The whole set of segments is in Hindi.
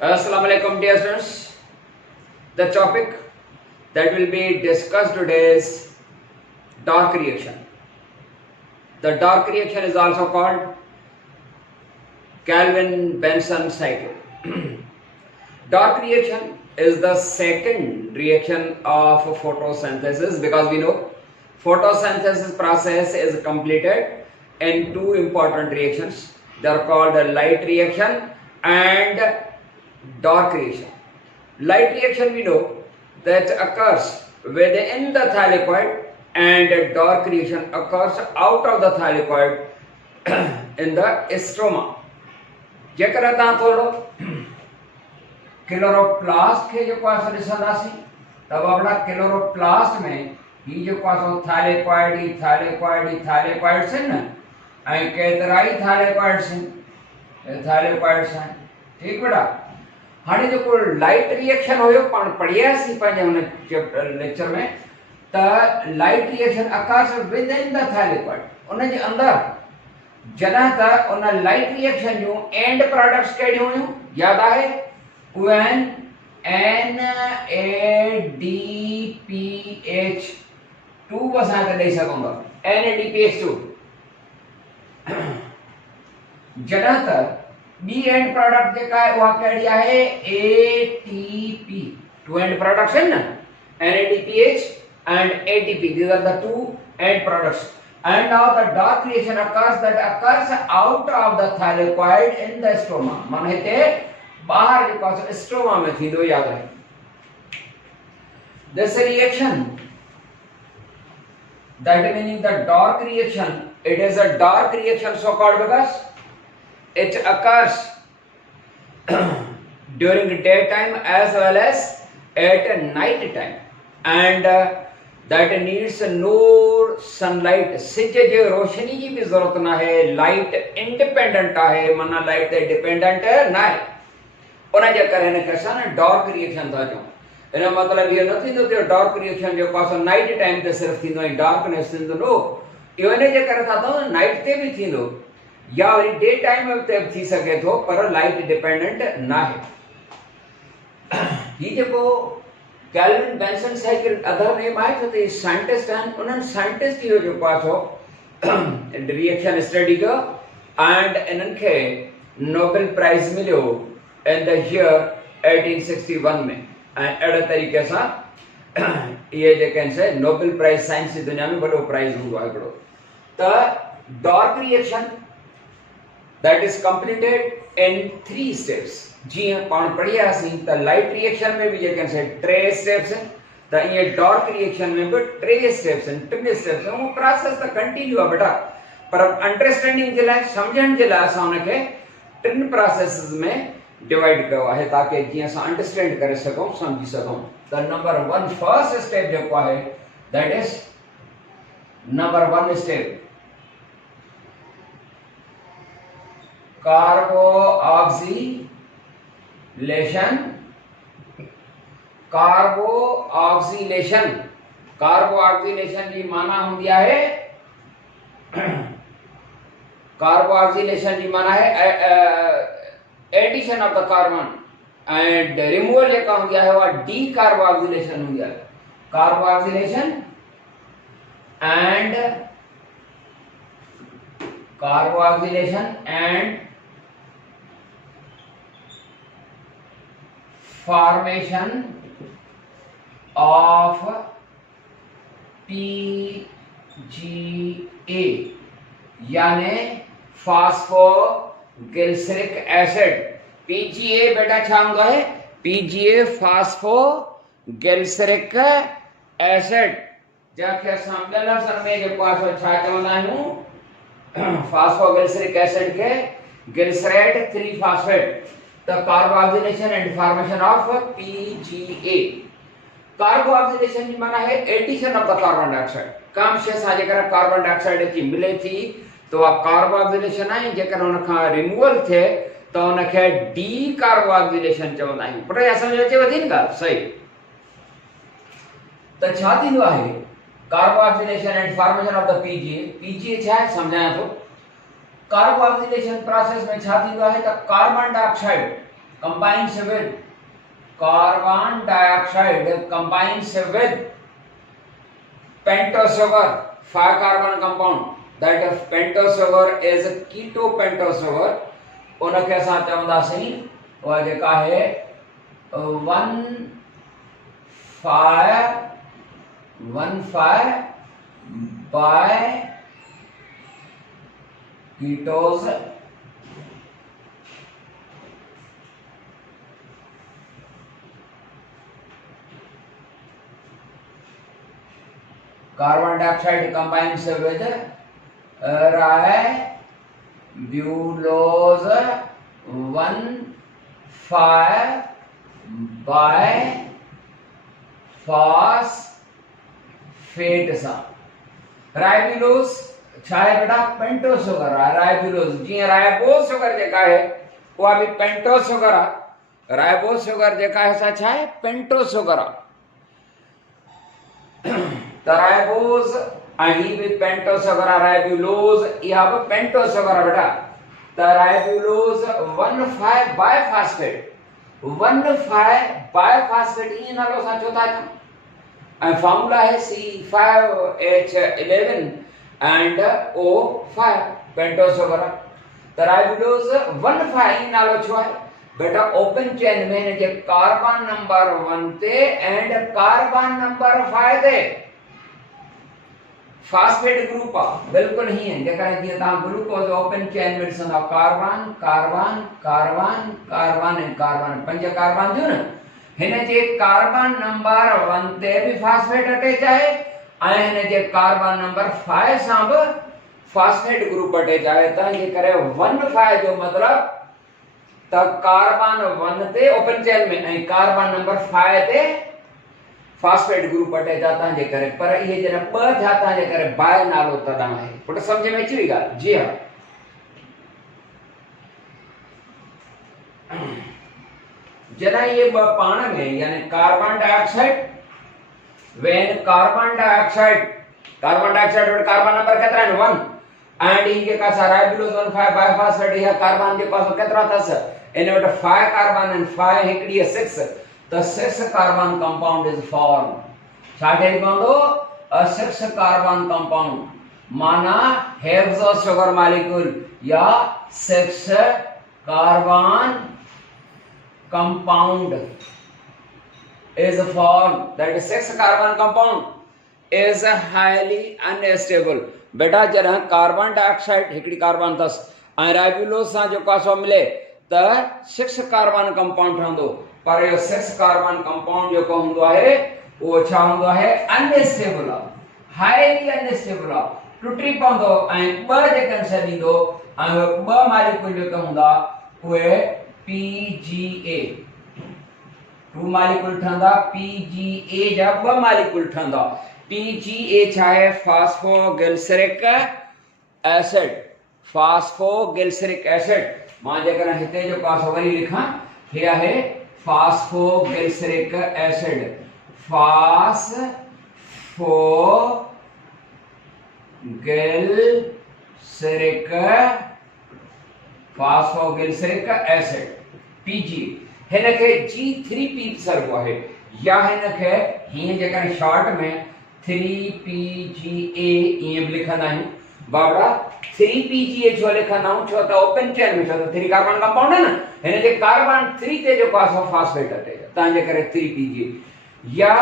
Assalamu alaikum dear students. The topic that will be discussed today is dark reaction. The dark reaction is also called Calvin-Benson cycle. Dark reaction is the second reaction of photosynthesis because we know photosynthesis process is completed in two important reactions. They are called the light reaction and dark reaction. Light reaction we know that occurs within the thylakoid and dark reaction occurs out of the thylakoid in the stroma. जेकर तव्हां थोरो क्लोरोप्लास्ट खे जेको आहे ॾिसंदासीं त बाबड़ा क्लोरोप्लास्ट में ही जेको आहे थाइलेकॉइड ही थाइलेकॉइड्स आहिनि न ऐं केतिरा ई थाइलेकॉइड्स आहिनि ठीकु बेटा। हाणे जेको लाइट रिएक्शन हुयो पाण पढ़ियासीं पंहिंजे हुन लेक्चर में त light reaction occurs within the thylakoid उन जे अंदरि जॾहिं त उन लाइट रिएक्शन जूं एंड प्रोडक्ट्स कहिड़ियूं हुयूं यादि आहे उहे आहिनि NADPH2 असांखे ॾेई सघूं था NADPH2 जॾहिं त ॿी एंड प्रोडक्ट जेका आहे उहा कहिड़ी आहे ATP टू एंड प्रोडक्ट्स आहिनि न NADPH and ATP these are the two end products. And now the dark reaction occurs out of the thylakoid in the stroma. माने हिते बाहर जेको आहे स्ट्रोमा में थींदो यादि रहे। This reaction, that meaning the dark reaction, it is a dark reaction so called because it occurs during daytime as well as at night time and that needs no sunlight. सिज जे रोशनी जी भी जरूरत ना है, लाइट इंडिपेंडेंट आहे माना लाइट ते डिपेंडेंट ना आहे उन जे करे हिन खे असां डार्क रिएक्शन था चऊं। हिन मतलब इहो न थींदो त डार्क रिएक्शन जेको आहे नाइट टाइम ते सिर्फ थींदो ऐं डार्कनेस थींदो नो इहो इन जे करे था चऊं नाइट ते भी थींदो या वरी डे टाइम ते भी थी सके थो पर लाइट डिपेंडेंट ना आहे। ही जेको Calvin Benson cycle other name आहे छो त साइंटिस्ट आहिनि उन्हनि साइंटिस्ट इहो जेको आहे सो रिएक्शन स्टडी कयो एंड इन्हनि खे नोबेल प्राइज़ मिलियो इन द ईयर 1861 में ऐं अहिड़े तरीक़े सां इहे जेके आहिनि से नोबेल प्राइज़ साइंस जी दुनिया में वॾो प्राइज़ हूंदो आहे हिकिड़ो त dark reaction that is completed in 3 steps. जीअं पाण पढ़ियासीं त लाइट रिएक्शन में भी जेके आहिनि टे स्टेप्स आहिनि त ईअं डार्क रिएक्शन में भी 3 स्टेप्स आहिनि 3 स्टेप्स उहो प्रोसेस त कंटिन्यू आहे बेटा पर अंडरस्टैंडिंग जे लाइ सम्झण जे लाइ असां हुनखे 3 प्रोसेसेस में डिवाइड कयो आहे ताकि जीअं असां अंडरस्टैंड करे सघूं सम्झी सघूं। त नंबर 1 फर्स्ट स्टेप जेको आहे that is number 1 step carboxylation जी माना हूंदी आहे addition of the carbon and removal जेका हूंदी आहे उहा डी कार्बोक्सिलेशन हूंदी आहे। Carboxylation and formation of PGA यानी फास्फोग्लिसरिक एसिड। PGA बेटा छा हूंदो आहे PGA फास्फोग्लिसरिक एसिड जंहिंखे असां ॿियनि लफ़्ज़नि में जेको आहे छा चवंदा आहियूं फास्फोग्लिसरिक एसिड खे glycerate 3 phosphate the carboxylation and formation of PGA। Carboxylation जी माना है addition of the carbon dioxide कम शे सा जेकर कार्बन डाइऑक्साइड की मिले थी तो आ कार्बोक्सिलेशन है जेकर उन का रिमूवल थे तो उनखे डी कार्बोक्सिलेशन चवंदा आहियूं। पुट या समझ अचे वधी न ॻाल्हि सही त छा थींदो आहे carboxylation and formation of the PGA छा आहे समझाया तो कार्बोक्सिलेशन प्रोसेस में छा थींदो आहे त carbon combines with carbon dioxide, combines with pentose sugar, 5 carbon compound. That pentose sugar is keto pentose sugar. उनखे असां चवंदासीं उहा जेका आहे 1,5 by ketose carbon dioxide combines with ribulose 1,5 by phosphate सां राइबुलोस छा है बेटा पेंटोस शुगर है राइबुलोस जीअं राइबोस शुगर जेका है उहा भी पेंटोस शुगर आहे राइबोस शुगर जेका है सा छा है पेंटोस शुगर आहे त राइबोस ऐं ही भी पेंटोस शुगर आहे राइबुलोस इहा भी पेंटोस शुगर आहे बेटा त राइबुलोस 1,5 बायफॉस्फेट 1,5 बायफॉस्फेट ईअं नालो सां छो था अचूं and formula है C5H11 and O5 pentose sugar तो राइबुलोस 1,5 नालो छो है बेटा ओपन चेन में ने जे कार्बन नंबर 1 ते एंड कार्बन नंबर 5 ते फास्फेट ग्रुप बिल्कुल ही है जेका जीअं तव्हां ग्लूकोज ओपन चेन में ॾिसंदा कार्बन कार्बन कार्बन कार्बन ऐं कार्बन 5 कार्बन थियूं न हिन जे कार्बन नंबर 1 ते भी फास्फेट अटैच आहे ऐं हिन जे कार्बन नंबर 5 सां भी फास्फेट ग्रुप अटैच आहे त जे करे 1,5 जो मतलब त कार्बन 1 ते ओपन चेन में ऐं कार्बन नंबर 5 ते फास्फेट ग्रुप अटैच आहे त जे करे पर इहे जन ॿ थिया त जे करे बाय नालो तॾां आहे पुट समझ में अची वई ॻाल्हि जी हां जना ये पाण में यानी carbon dioxide when carbon dioxide और कार्बन नंबर केतरा है 1 एंड इन के का राइबुलोस 1,5 बायफॉस्फेट या कार्बन के पास केतरा थस इन वट 5 कार्बन एंड 5 हिकड़ी 6 तो 6 कार्बन कंपाउंड इज फॉर्म छाटे बंदो a 6 कार्बन कंपाउंड माना हेक्सा शुगर मॉलिक्यूल या 6 carbon compound is formed that 6 carbon compound is highly unstable बेटा जरा कार्बन डाइऑक्साइड हिकड़ी कार्बन थस ऐं राइबुलोस सां जो कासो मिले त 6 कार्बन कंपाउंड ठहंदो पर यो 6 कार्बन कंपाउंड जो को हुंदो आहे वो छा हुंदो आहे अनस्टेबल हाईली अनस्टेबल टुटी पवंदो ऐं ॿ जेकन छॾींदो ऐं ॿ मॉलिक्यूल जो हुंदा उहे PGA 2 मॉलिक्यूल ठंदा PGA जा 2 मॉलिक्यूल ठंदा PGA छा है फास्फोग्लिसरिक एसिड मां जेकर हिते जो पासो वरी लिखां हे आहे phosphoglyceric acid phosphoglyceric acid PG हिनखे G3P सर्व आहे या हिनखे हीअं जेकर शॉर्ट में 3PGA ईअं लिखंदा आहियूं बाबा 3PGA छो लिखंदा आहियूं छो त ओपन चेन में छो त 3 कार्बन कंपाउंड है न हिन जे कार्बन 3 ते जो पास फास्फेट अटैच तां जे करे 3PGA या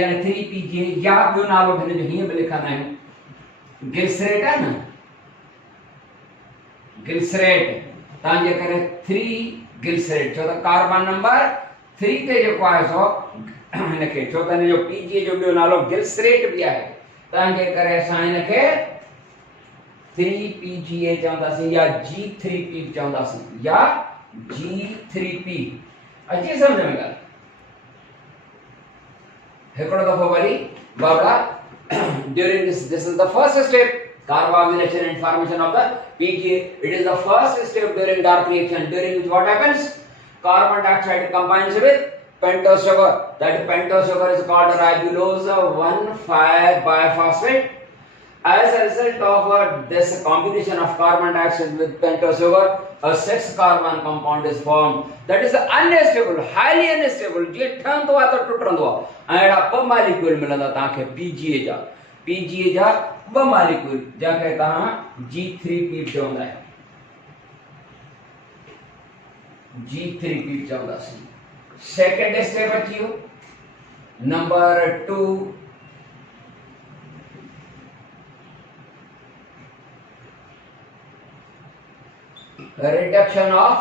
यानी 3PGA या ॿियो नालो हिन जो हीअं बि लिखंदा आहियूं ग्लिसरेट है न ग्लिसरेट तां जे करे 3 ग्लिसरेट छो त कार्बन नंबर 3 ते जो आहे सो इनके छो त जो PGA जो ॿियो नालो ग्लिसरेट भी आहे तां जे करे असां इनके 3PGA चवंदासीं या G3P चवंदासीं या G3P अची समझ में ॻाल्हि हिकिड़ो दफ़ो worry Baba during this is the first step carbonylation and formation of the PGA. It is the first step during dark reaction during which what happens carbon dioxide combines with pentose sugar. That pentose sugar is called ribulose 1,5 biphosphate As a result of this combination of carbon dioxide with pentose sugar, a 6-carbon compound is formed that is unstable, highly unstable. जे ठहंदो आहे त टुटंदो आहे ऐं अहिड़ा ॿ मॉलिक्यूल मिलंदा तव्हांखे पीजीए जा ॿ मॉलिक्यूल जंहिंखे तव्हां G3P चवंदा आहियो, G3P चवंदासीं। सेकेंड स्टेप अची वियो। Number 2, reduction of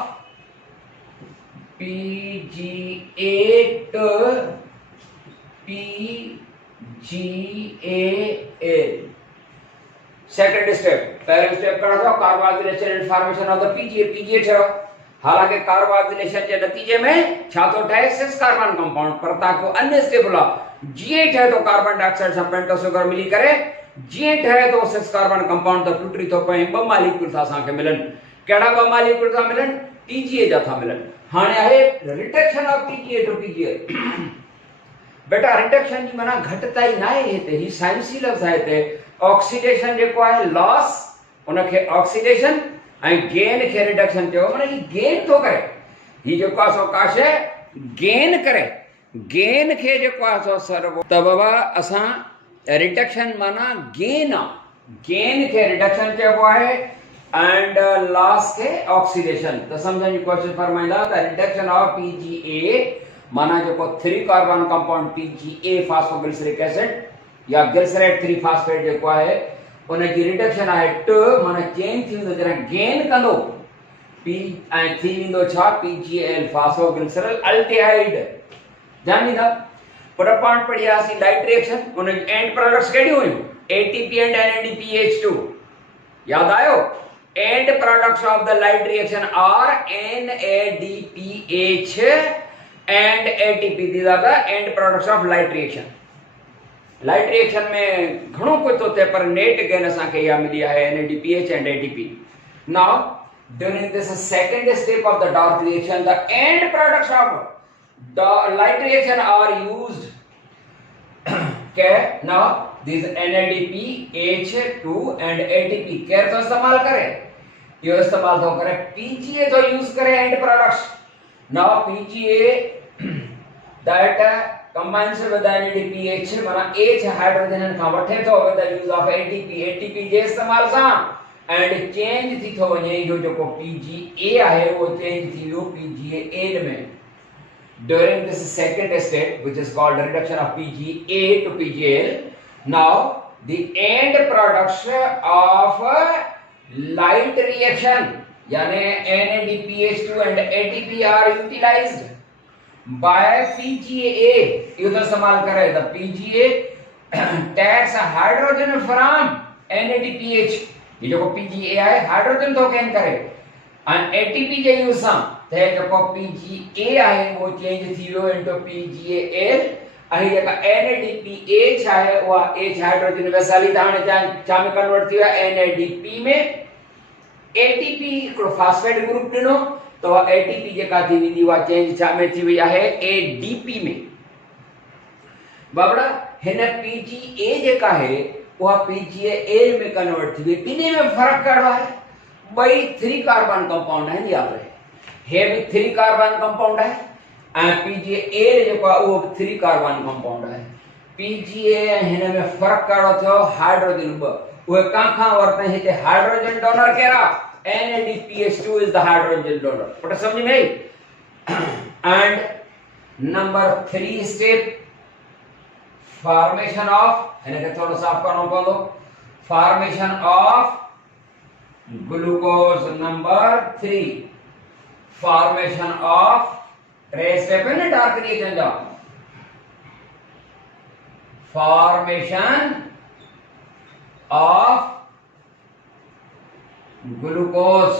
PGA to PGAL. Second step, पहले स्टेप करा था carboxylation and formation of the PGA ठहियो। हालांकि कार्बोक्सिलेशन के नतीजे में छा तो ठहे 6 कार्बन कंपाउंड, पर ताको अनस्टेबल आहे। जीअं ठहे तो कार्बन डाइऑक्साइड सां पेंटोस शुगर मिली करे जीअं ठहे तो 6 कार्बन कंपाउंड त टुटी थो पए। ॿ मॉलिक्यूल था असांखे मिलन। कहिड़ा ॿ मॉलिक्यूल था मिलन? पीजीए जा था मिलन। हाणे आहे reduction of PGA to PGAL. बेटा रिडक्शन जी माना घटताई ना आहे हिते, ही साइंसी लफ्ज़ आहे हिते। ऑक्सीडेशन जेको आहे लॉस, उनखे ऑक्सीडेशन ऐं गेन खे रिडक्शन चयो। माना ही गेन थो करे, ही जेको आहे सो का शइ गेन करे, गेन खे जेको आहे सो सर्व त बाबा असां रिडक्शन माना गेन आहे, गेन खे रिडक्शन चइबो आहे एंड लॉस के ऑक्सीडेशन। तो समझने की कोशिश फरमाइंदा त रिडक्शन ऑफ पीजीए माना जो 3 carbon compound PGA phosphoglyceric acid या ग्लिसरैट 3 फास्फेट जो है उन की रिडक्शन है ट माना चेंज थी वेंदो जरा गेन कंदो पी ऐं थी वेंदो छा पीजीएल फास्फोग्लिसरल अल्डिहाइड। ध्यान ॾींदा पर पाण पढ़ियासीं लाइट रिएक्शन, उन एंड प्रोडक्ट्स कहिड़ियूं हुयूं? ATP and NADPH2। याद आयो? End products of the light reaction are NADPH and ATP. These are the end products of light reaction. Light reaction में घणो कुछ होते पर नेट गेन असांखे या मिली है NADPH and ATP. Now during this second step of the dark reaction, the end products of the light reaction are used. Okay, now these NADPH2 and ATP केर तो इस्तेमाल करे? यो इस्तेमाल तो करे PGA तो यूज करे and products. Now PGA that combines with NADPH माना H हाइड्रोजन का वठे तो with the use of ATP जे इस्तेमाल सां एंड चेंज थी तो वने जो जो PGA आहे वो चेंज थी वियो PGAL में। During this second step which is called reduction of PGA to PGAL, now the end products of light reaction यानी NADPH2 and ATP are utilized by PGA। ये तो इस्तेमाल करे the PGA takes hydrogen from NADPH। ये जो PGA है हाइड्रोजन तो गेन करे and ATP जे यूज सां ते जो PGA है वो चेंज थी वियो इनटू PGAL। અહીં जेका NADPH है वो H हाइड्रोजन वैसाली दाणे चा में कन्वर्ट थी विया NADP में। ATP हिकिड़ो फास्फेट ग्रुप ॾिनो तो ATP जेका थी वेंदी उहा चेंज छा में थी वई आहे ADP में। बाबड़ा हिन PGA जेका है उहा PGAL में कन्वर्ट थी वई। ॿिन्ही में फर्क कहिड़ो आहे? ॿई 3 कार्बन कंपाउंड आहिनि, याद रहे। हे भी 3 कार्बन कंपाउंड है and PGAL जो का वो 3 कार्बन कंपाउंड है। PGA हिन में फर्क कहिड़ो थियो? हाइड्रोजन ब उहे काखां वरते हिते हाइड्रोजन डोनर केरा? NADPH2 is the hydrogen donor। पट समझ में आई? and number 3 step formation of हिनखे थोड़ो साफ करणो पवंदो। formation of glucose। number 3 formation of trace step in dark reaction जा formation of glucose।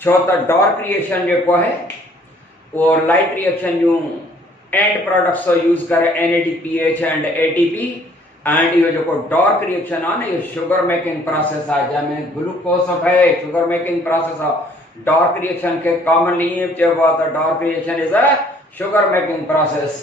छो त डार्क रिएक्शन जेको है वो लाइट रिएक्शन जो एंड प्रोडक्ट्स यूज करे NADPH एंड ATP एंड ये जो डार्क रिएक्शन है ना ये शुगर मेकिंग प्रोसेस है जैमें ग्लूकोज है शुगर मेकिंग प्रोसेस है। डार्क रिएक्शन के कॉमनली चेबो the dark reaction is a sugar making process।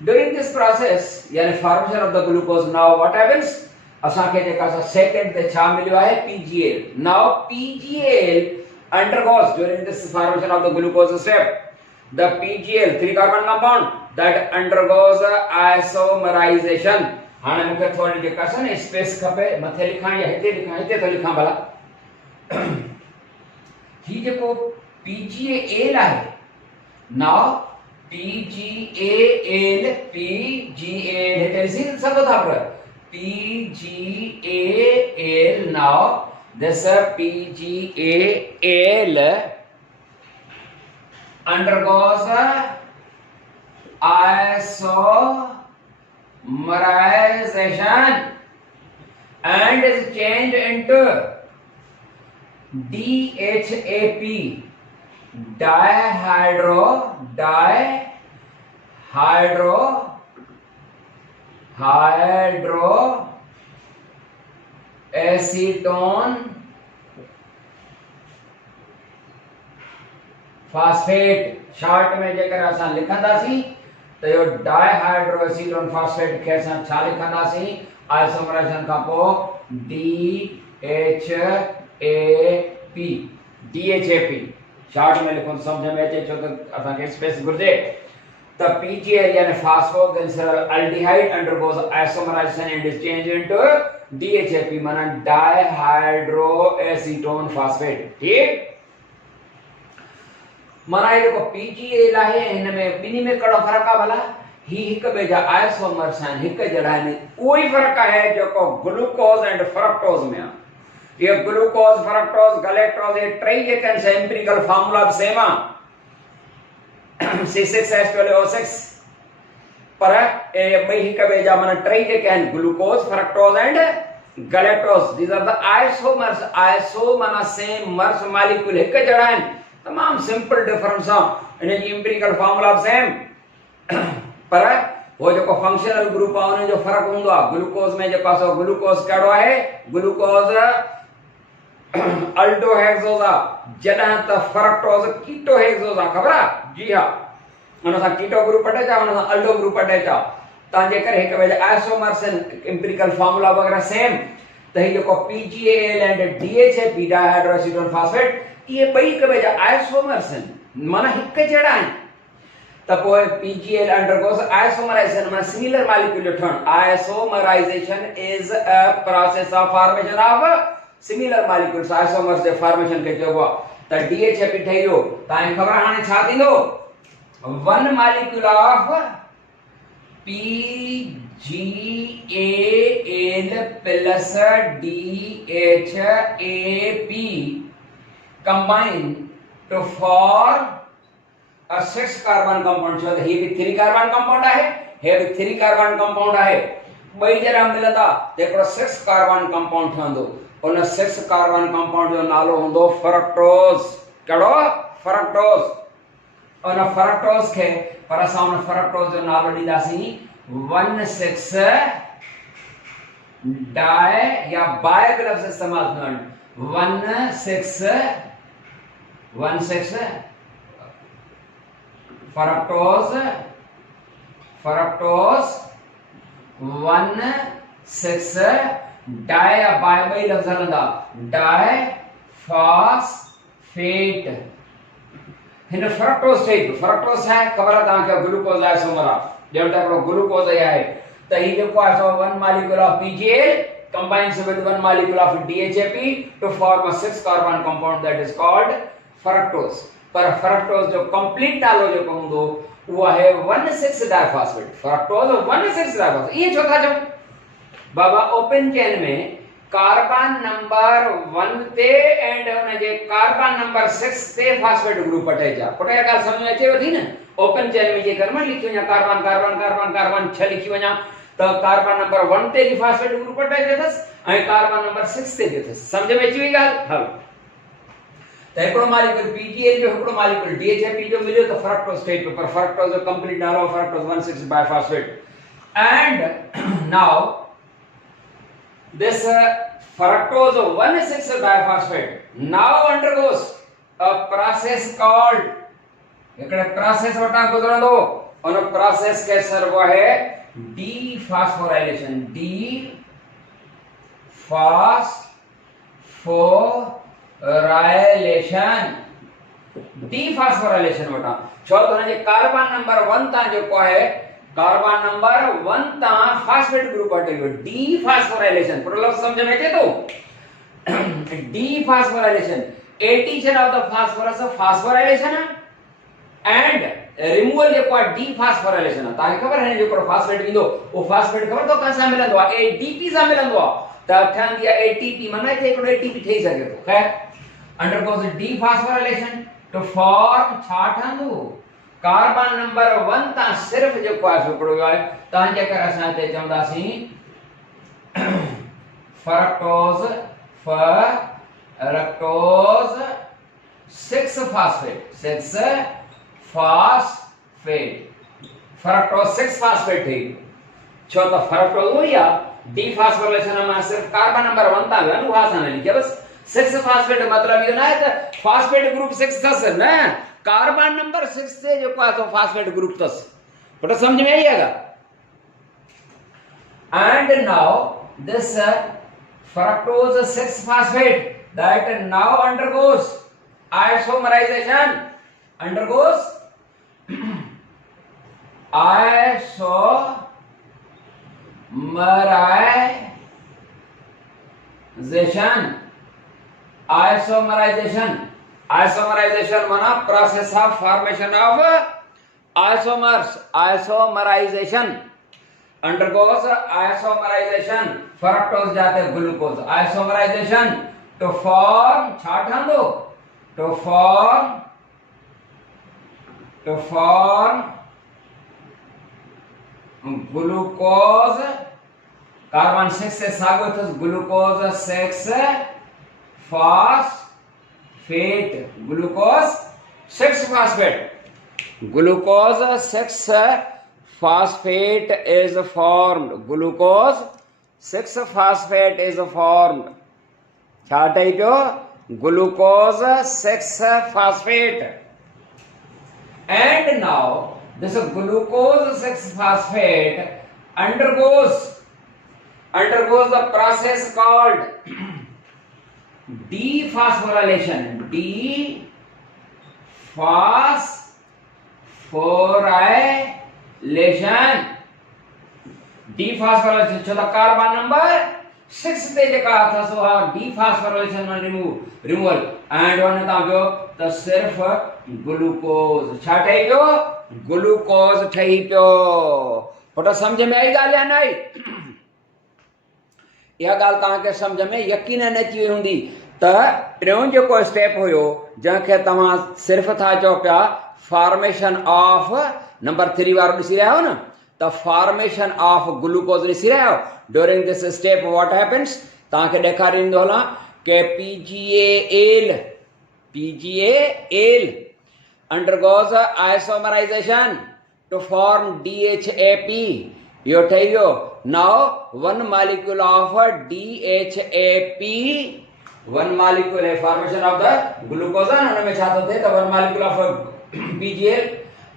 During this process, yani formation of the glucose, now what happens? असांखे जेका सेकेंड ते छा मिलियो आहे PGL. Now PGL undergoes during this formation of the glucose step. The PGL, 3 carbon compound, that undergoes isomerization. हाणे मूंखे थोड़ी जेका न स्पेस खपे, मथे लिखां या हिते तो लिखां भला. ही जेको PGAL आहे. Now PGAL हिते ॾिसी सघो था पर PGAL. now this PGAL undergoes isomerization and is changed into DHAP, hydroacetone phosphate. Short में जेकर असां लिखंदासीं त यो डाइहाइड्रोएसीटोन फॉस्फेट खे असां छा लिखंदासीं आइसोमराइजेशन खां पोइ DHAP शॉर्ट में लिखो समझ में अचे छो त असांखे स्पेस घुर्जे. The PGL यानी phosphoglyceraldehyde undergoes isomerization and is changed into DHAP माना डाइहाइड्रोएसीटोन फॉस्फेट. ठीक माना ये जेको PGL आहे हिन में ॿिन्ही में कहिड़ो फ़र्क़ु आहे भला? ही हिक ॿिए जा आइसोमर्स आहिनि, हिक जहिड़ा आहिनि. उहो ई फ़र्क़ु आहे जेको ग्लूकोज एंड फ्रक्टोज में आहे. ये ग्लूकोज फ्रक्टोज गैलेक्टोज ये टई जेके आहिनि एम्पिरिकल फार्मूला बि सेम आहे C6H12O6 पर ए ॿई हिक ॿिए जा माना टई जेके आहिनि glucose fructose and galactose. These are the isomers. Iso माना सेम, मर्स मॉलिक्यूल हिक जहिड़ा आहिनि. तमाम सिंपल डिफरेंस आहे. इन जी एम्पिरिकल फार्मूला बि सेम पर वो जेको फंक्शनल ग्रुप आहे उन जो फ़र्क़ु हूंदो आहे. ग्लूकोज में जेको आहे ग्लूकोज कहिड़ो आहे? ग्लूकोज अल्डोहेक्सोज आहे, जॾहिं त फ्रक्टोज कीटोहेक्सोज आहे. ख़बर आहे? जी हा. उन सां कीटो ग्रुप अटैच आहे, उन सां अल्डो ग्रुप अटैच आहे. तव्हांजे करे हिक ॿिए जा आइसोमर्स आहिनि, एम्पिरिकल फार्मूला वग़ैरह सेम. त ही जेको PGAL एंड DHAP डाइहाइड्रोएसीटोन फॉस्फेट ये ॿई हिक ॿिए जा आइसोमर्स आहिनि, माना हिक जहिड़ा आहिनि. त पोइ PGL undergoes isomerization माना सिमिलर मॉलिक्यूल ठहण. Isomerization is a process of formation of similar molecules. Isomers जे फॉर्मेशन खे चइबो आहे. त DHAP ठही वियो. तव्हांखे ख़बर हाणे छा थींदो? One molecule of PGAL plus DHAP combine to form a 6 carbon compound. So he भी 3 carbon compound है, he भी 3 carbon compound है. ॿई जरा मिलंदा त हिकिड़ो 6 carbon compound ठहंदो. उन 6 carbon compound जो नालो हूंदो फ्रक्टोज. कहिड़ो? फ्रक्टोज. उन फ्रक्टोज खे पर असां उन फ्रक्टोज जो नालो ॾींदासीं 1,6 डाई या बाय बि लफ़्ज़ इस्तेमाल करण. 1,6 फ्रक्टोज 1,6 डाई या बाय ॿई लफ़्ज़ हलंदा. Diphosphate. हिन फ्रक्टोज ठही. फ्रक्टोज छा आहे? ख़बर आहे तव्हांखे? ग्लूकोज आइसोमर आहे. ॼण त हिकिड़ो ग्लूकोज ई आहे. त ही जेको आहे so one molecule of PGAL combines with one molecule of DHAP to form a 6 carbon compound that is called fructose. पर फ्रक्टोज जो कंप्लीट नालो जेको हूंदो उहो आहे 1,6 डाइफॉस्फेट. Fructose 1,6 diphosphate. ये छो था चऊं बाबा? ओपन चेन में कार्बन नंबर 1 ते एंड उन जे कार्बन नंबर 6 ते फॉस्फेट ग्रुप अटैच आहे. पुट या ॻाल्हि समझ में अचेव थी न? ओपन चेन में जेकर मां लिखी वञा कार्बन कार्बन कार्बन कार्बन 6 लिखी वञा त कार्बन नंबर 1 ते भी फॉस्फेट ग्रुप अटैच अथसि ऐं कार्बन नंबर 6 ते भी अथसि. समझ में अची वई ॻाल्हि? हलो त हिकिड़ो मॉलिक्यूल PGAL जो हिकिड़ो मॉलिक्यूल DHAP जो मिलियो त फ्रक्टोज ठही पियो. पर फ्रक्टोज जो कंप्लीट नालो fructose 1,6 biphosphate. And now this fructose 1,6 diphosphate now undergoes a process called एकड़े प्रोसेस वटा गुजरंदो उन प्रोसेस के सर वो है डीफॉस्फोराइलेशन, डीफॉस्फोराइलेशन बेटा। छो तो जे कार्बन नंबर 1 ता जो को है कार्बन नंबर 1 ता फॉस्फेट ग्रुप हटयो डीफॉस्फोराइलेशन प्रोलॉग समझ में अचे तो dephosphorylation addition of the phosphorus phosphorylation and removal जो को डीफॉस्फोराइलेशन ता खबर है जो फास्फेट विंदो वो फास्फेट खबर तो कसा मिलंदो एटीपी सा मिलंदो त ठंदी एटीपी मने थे को एटीपी ठई सके तो खैर अंडरगोस डीफॉस्फोराइलेशन टू फॉर्म छा ठंदो कार्बन नंबर 1 ता सिर्फ जो को पड़ो है ता जे कर असा ते Chandasi fructose 6 phosphate fructose 6 phosphate थी छो तो फ्रक्टोज हो या डीफॉस्फोराइलेशन में सिर्फ कार्बन नंबर 1 ता वेनु हासन लिखे बस 6 फास्फेट मतलब ये ना है तो फास्फेट ग्रुप 6 थस ना कार्बन नंबर 6 से जो को तो फास्फेट ग्रुप थस बट समझ में आइएगा। And now this fructose 6 phosphate that now undergoes isomerization isomerization माना process of formation of isomers undergoes isomerization fructose जाते ग्लूकोज isomerization to form छाठन दो to form ग्लूकोज कार्बन 6 से सागोत glucose 6 phosphate glucose 6 phosphate glucose 6 phosphate is formed glucose 6 phosphate is formed क्या टाइप हो glucose 6 phosphate and now this glucose 6 phosphate undergoes the process called dephosphorylation dephosphorylation छो कार्बन नंबर 6 ते जेका था सो हा डीफॉस्फोराइलेशन में रिमूवल एंड वन ता जो त सिर्फ ग्लूकोज छा ठई पियो ग्लूकोज ठई पियो पट समझ में आई गाल या नहीं या गाल ता के समझ में यकीनन अची हुंदी त ट्रियों जो को स्टेप होयो जके तमा सिर्फ था चो पिया फॉर्मेशन ऑफ नंबर 3 वार दिसी रहा हो ना the formation of glucose ॾिसी रहिया आहियो during this step what happens तव्हांखे ॾेखारींदो हलां कि PGAL undergoes isomerization to form DHAP इहो ठही वियो now one molecule of DHAP one molecule है formation of the glucose हुन में छा थो थिए त one molecule of PGAL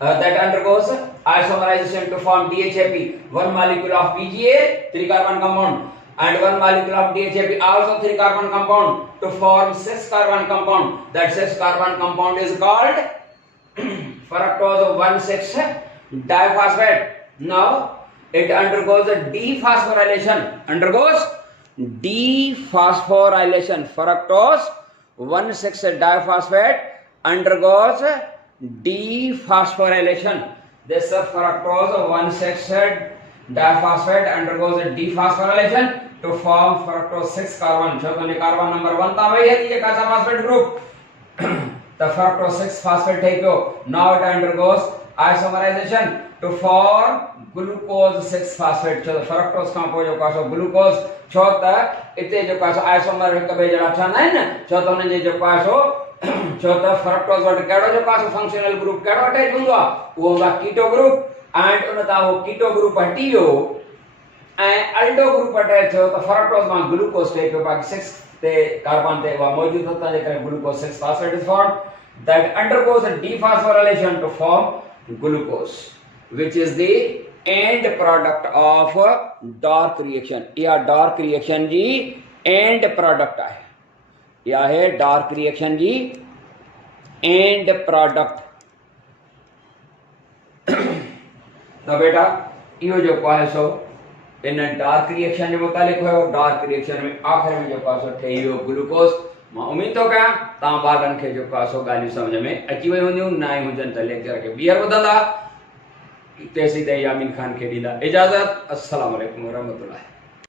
that undergoes isomerization to form DHAP, one molecule of PGA, 3 carbon compound, and one molecule of DHAP, also 3 carbon compound, to form 6 carbon compound. That 6 carbon compound is called fructose 1,6 diphosphate. Now it undergoes a dephosphorylation. Fructose 1,6 diphosphate undergoes dephosphorylation. This fructose 1,6 diphosphate undergoes a dephosphorylation to form fructose 6 carbon. जो तो कार्बन नंबर 1 ता वही है ये कैसा phosphate group the fructose 6 phosphate है क्यों now it undergoes isomerization to form glucose 6 phosphate जो fructose का को जो कासो ग्लूकोज छो त इते जो कासो आइसोमर हिक बे जड़ा ठंदा है ना छो तो ने जो कासो छो त फ्रक्टोज वट केड़ो जो पासो फंक्शनल ग्रुप केड़ो अटैच हुंदो वो होगा कीटो ग्रुप एंड उन ता वो कीटो ग्रुप हटी वियो ए अल्डो ग्रुप अटैच हो त फ्रक्टोज में ग्लूकोज टे पे बाकी 6 ते कार्बन ते वो मौजूद होता है जेकर glucose 6 phosphate is formed that undergoes a dephosphorylation to form glucose which is the end product of dark reaction. या डार्क रिएक्शन जी एंड प्रोडक्ट है, या है डार्क रिएक्शन जी एंड प्रोडक्ट। तो बेटा इहो जेको आहे सो इन डार्क रिएक्शन जे मुतालिक़ हुयो। डार्क रिएक्शन में आख़िर में जेको आहे सो ठही वियो ग्लूकोस। मां उम्मीद थो कयां तव्हां ॿारनि खे जेको आहे सो ॻाल्हियूं सम्झ में अची वियूं हूंदियूं। न आई हुजनि त लेक्चर खे ॿीहर ॿुधंदा। तेसीं ताईं यामीन ख़ान खे ॾींदा इजाज़त। अस्सलाम वालेकुम वरहमतुल्लाह।